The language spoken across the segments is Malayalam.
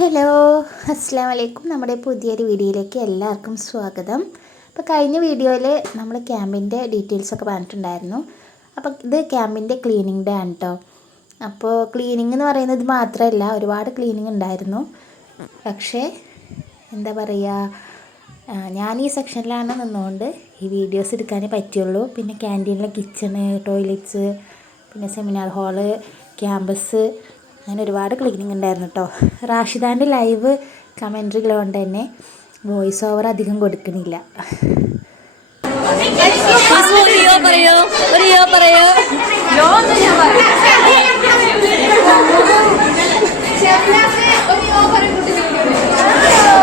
ഹലോ, അസ്സാം വലൈക്കും. നമ്മുടെ പുതിയൊരു വീഡിയോയിലേക്ക് എല്ലാവർക്കും സ്വാഗതം. അപ്പോൾ കഴിഞ്ഞ വീഡിയോയിൽ നമ്മൾ ക്യാമ്പിൻ്റെ ഡീറ്റെയിൽസൊക്കെ പറഞ്ഞിട്ടുണ്ടായിരുന്നു. അപ്പോൾ ഇത് ക്യാമ്പിൻ്റെ ക്ലീനിങ് ഡേ ആണ് കേട്ടോ. അപ്പോൾ ക്ലീനിങ് എന്ന് പറയുന്നത് മാത്രമല്ല, ഒരുപാട് ക്ലീനിങ് ഉണ്ടായിരുന്നു. പക്ഷേ എന്താ പറയുക, ഞാൻ ഈ സെക്ഷനിലാണ് നിന്നുകൊണ്ട് ഈ വീഡിയോസ് എടുക്കാനേ പറ്റുള്ളൂ. പിന്നെ ക്യാൻറ്റീനിലെ കിച്ചണ്, ടോയ്ലറ്റ്സ്, പിന്നെ സെമിനാർ ഹാള്, ക്യാമ്പസ്, അങ്ങനെ ഒരുപാട് ക്ലീനിങ് ഉണ്ടായിരുന്നു കേട്ടോ. റാഷിദാൻ്റെ ലൈവ് കമൻട്രി ഉള്ളതുകൊണ്ട് തന്നെ വോയിസ് ഓവർ അധികം കൊടുക്കണില്ല.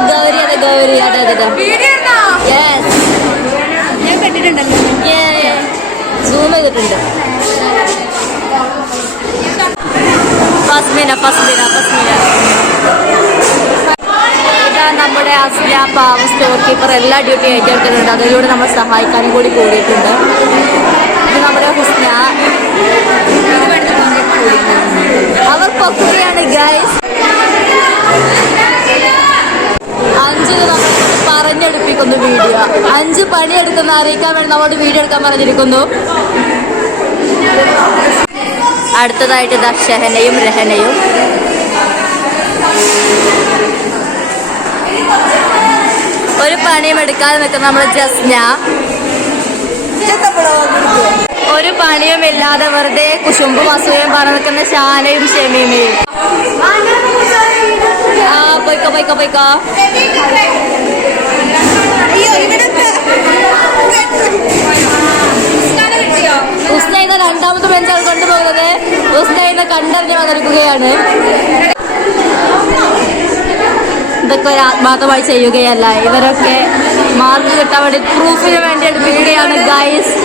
ഗൗരി ഞാൻ കണ്ടിട്ടുണ്ടല്ലോ, സൂം ചെയ്തിട്ടുണ്ട്. ഫസ്മിന ഇതാ നമ്മുടെ അസ്ല പാവ സ്റ്റോർ കീപ്പർ എല്ലാ ഡ്യൂട്ടി ഏറ്റെടുത്തിട്ടുണ്ട്. അതിലൂടെ നമ്മൾ സഹായിക്കാനും കൂടി കൂടിയിട്ടുണ്ട്. ഇത് നമ്മുടെ ഹുസ്ന, അവർ പൊക്കുകയാണ് ഗൈസ്. 5 നമ്മൾ പറഞ്ഞെടുപ്പിക്കുന്നു വീഡിയോ. 5 പണിയെടുക്കുന്ന അറിയിക്കാൻ വേണ്ടി നമ്മളോട് വീഡിയോ എടുക്കാൻ പറഞ്ഞിരിക്കുന്നു. അടുത്തതായിട്ട് ഇതാ ഷഹനയും രഹനയും. ഒരു പണിയും എടുക്കാതെ നിൽക്കുന്ന നമ്മൾ ജസ്ന. ഒരു പണിയും ഇല്ലാതെ വെറുതെ കുശുമ്പും അസൂയം പറഞ്ഞു നിൽക്കുന്ന ഷാനയും ഷെമീമയും. പോയിക്കോ ഉസ്നൈന രണ്ടാമത്തെ ബെഞ്ചാണ് കൊണ്ടുപോകുന്നത്. ഉസ്നൈന കണ്ടറിഞ്ഞ് വന്നിരിക്കുകയാണ്. ഇതൊക്കെ ഒരു ആത്മാർത്ഥമായി ചെയ്യുകയല്ല, ഇവരൊക്കെ മാർക്ക് കിട്ടാൻ വേണ്ടി പ്രൂഫിന് വേണ്ടി എടുപ്പിക്കുകയാണ് ഗൈസ്.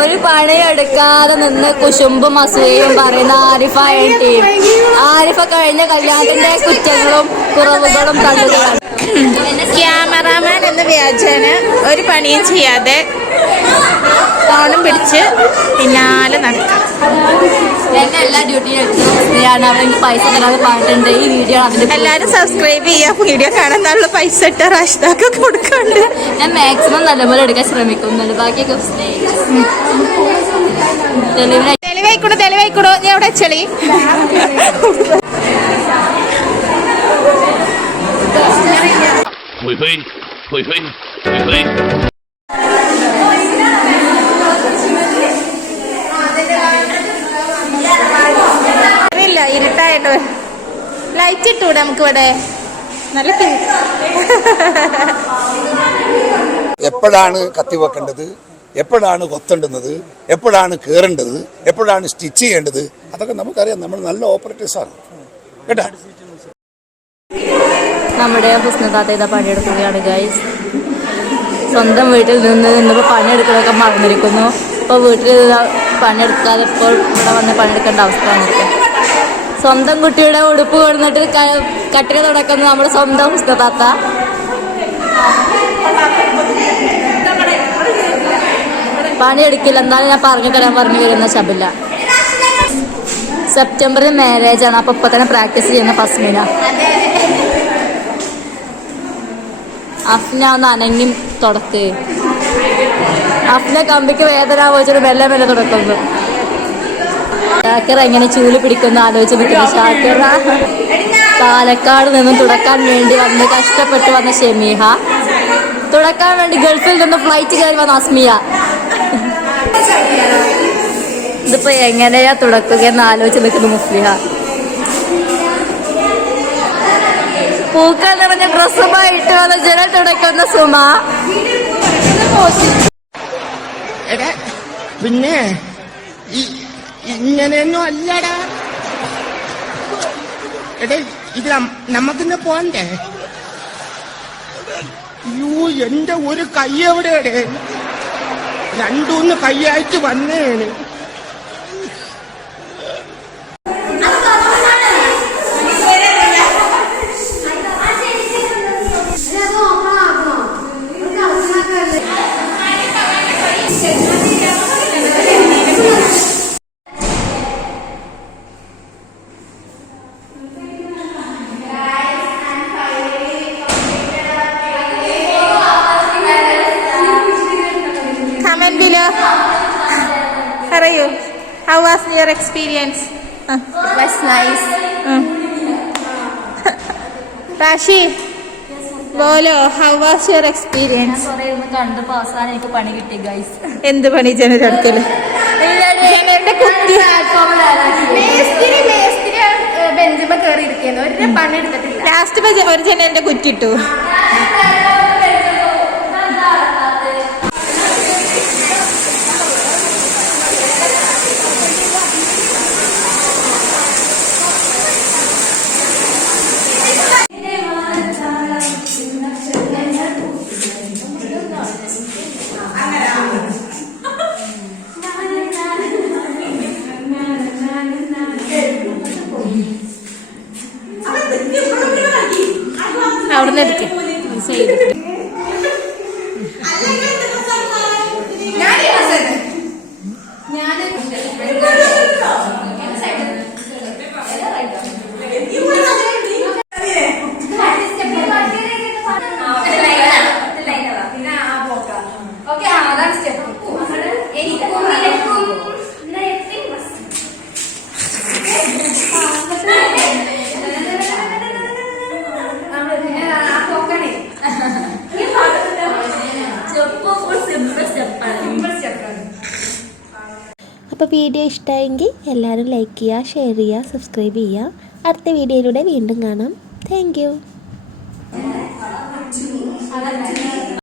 ഒരു പണിയും എടുക്കാതെ നിന്ന് കുശുമ്പും അസൂയയും പറയുന്ന ആരിഫ ടീം. ആരിഫ കഴിഞ്ഞ കല്യാണത്തിന്റെ കുറ്റങ്ങളും കുറവുകളും തള്ളുകയാണ്. ക്യാമറാമാൻ എന്ന വ്യാജേന ഒരു പണിയും ചെയ്യാതെ ഫോണും പിടിച്ച് പിന്നാലെ നടക്കാം. എന്നെ എല്ലാ ഡ്യൂട്ടിയും എടുത്താണ്. അവരെനിക്ക് പൈസ തരാതെ പറഞ്ഞിട്ടുണ്ട്. ഈ വീഡിയോ എല്ലാവരും സബ്സ്ക്രൈബ് ചെയ്യാം. വീഡിയോ കാണാനുള്ള പൈസ ഇട്ട റാഷിദാക്ക് കൊടുക്കാണ്ട്. ഞാൻ മാക്സിമം നല്ലപോലെ എടുക്കാൻ ശ്രമിക്കുന്നുണ്ട്. ബാക്കിയൊക്കെ തെളിവായിക്കൂടോ നീ എവിടെ ചെളി. ഇരുട്ടായിട്ട് ലൈറ്റ് ഇട്ടൂടെ നമുക്ക് ഇവിടെ നല്ല. എപ്പോഴാണ് കത്തിവെക്കേണ്ടത്, എപ്പോഴാണ് കൊത്തേണ്ടുന്നത്, എപ്പോഴാണ് കയറേണ്ടത്, എപ്പോഴാണ് സ്റ്റിച്ച് ചെയ്യേണ്ടത്, അതൊക്കെ നമുക്കറിയാം. നമ്മൾ നല്ല ഓപ്പറേറ്റേഴ്സാണ് കേട്ടാ. നമ്മുടെ ഹുസ്നതാത്ത ഇതാ പണിയെടുക്കുകയാണ് ഗൈസ്. സ്വന്തം വീട്ടിൽ നിന്നിപ്പോൾ പണിയെടുക്കുന്നതൊക്കെ മറന്നിരിക്കുന്നു. ഇപ്പോൾ വീട്ടിൽ പണിയെടുക്കാതെ ഇപ്പോൾ ഇവിടെ വന്ന് പണിയെടുക്കേണ്ട അവസ്ഥ വന്നിരിക്കും. സ്വന്തം കുട്ടിയുടെ ഉടുപ്പ് കൊടുത്തിട്ട് കട്ടിൽ തുടക്കുന്നത് നമ്മുടെ സ്വന്തം ഹുസ്നതാത്ത. പണിയെടുക്കില്ല, എന്നാലും ഞാൻ പറഞ്ഞു തരാൻ പറഞ്ഞു വരുന്ന ശബില്ല. സെപ്റ്റംബറിൽ മാരേജാണ്. അപ്പോൾ ഇപ്പം തന്നെ പ്രാക്ടീസ് ചെയ്യുന്ന ഫസ്മിന. അഫ്ന ഒന്ന് അനങ്ങി തുടക്ക്. അഫ്ന കമ്പിക്ക് വേദന ആലോചിച്ചിട്ട് മെല്ലെ മെല്ലെ തുടക്കുന്നു. ഷാക്കിർ എങ്ങനെ ചൂല് പിടിക്കുന്നു ആലോചിച്ച് നിൽക്കുന്നു. ഷാക്കിർ പാലക്കാട് നിന്നും തുടക്കാൻ വേണ്ടി വന്ന് കഷ്ടപ്പെട്ട് വന്ന ഷെമീഹ, തുടക്കാൻ വേണ്ടി ഗൾഫിൽ നിന്ന് ഫ്ലൈറ്റ് കയറി വന്ന അസ്മിയ. ഇതിപ്പോ എങ്ങനെയാ തുടക്കുകയെന്ന് ആലോചിച്ച് നിൽക്കുന്നു മുസ്ലിഹ. പൂക്കൾ നിറഞ്ഞ ഡ്രസ്സുമായിട്ട് വന്ന ജന തുടക്കുന്ന സുമ. പിന്നെ ഇങ്ങനെയൊന്നും അല്ലടാ. എടേ ഇത് നമുക്കിന്ന് പോണ്ടേ? യൂ, എന്റെ ഒരു കൈ എവിടെയുടെ? 2-3 കൈയായിട്ട് വന്നേന്. ഷീല പറയൂ how was your experience Rashi ബോലോ ഹൗ വാസ് യുവർ എക്സ്പീരിയൻസ് കണ്ടപ്പോ അവസാനം എനിക്ക് പണി കിട്ടി ഗൈസ്. എന്ത് പണി ജനലെടുക്കല് ജനലിന്റെ കുത്തി ബെഞ്ചുമ്പോ കയറി ഇരിക്കുന്നു ഒരു പണി എടുത്തിട്ടില്ല. ലാസ്റ്റ് ഒരു ജനലിന്റെ കുറ്റിട്ടു. അവിടുന്ന് എടുക്കേ അപ്പോൾ വീഡിയോ ഇഷ്ടമായെങ്കിൽ എല്ലാവരും ലൈക്ക് ചെയ്യുക, ഷെയർ ചെയ്യുക, സബ്സ്ക്രൈബ് ചെയ്യുക. അടുത്ത വീഡിയോയിലൂടെ വീണ്ടും കാണാം. Thank you.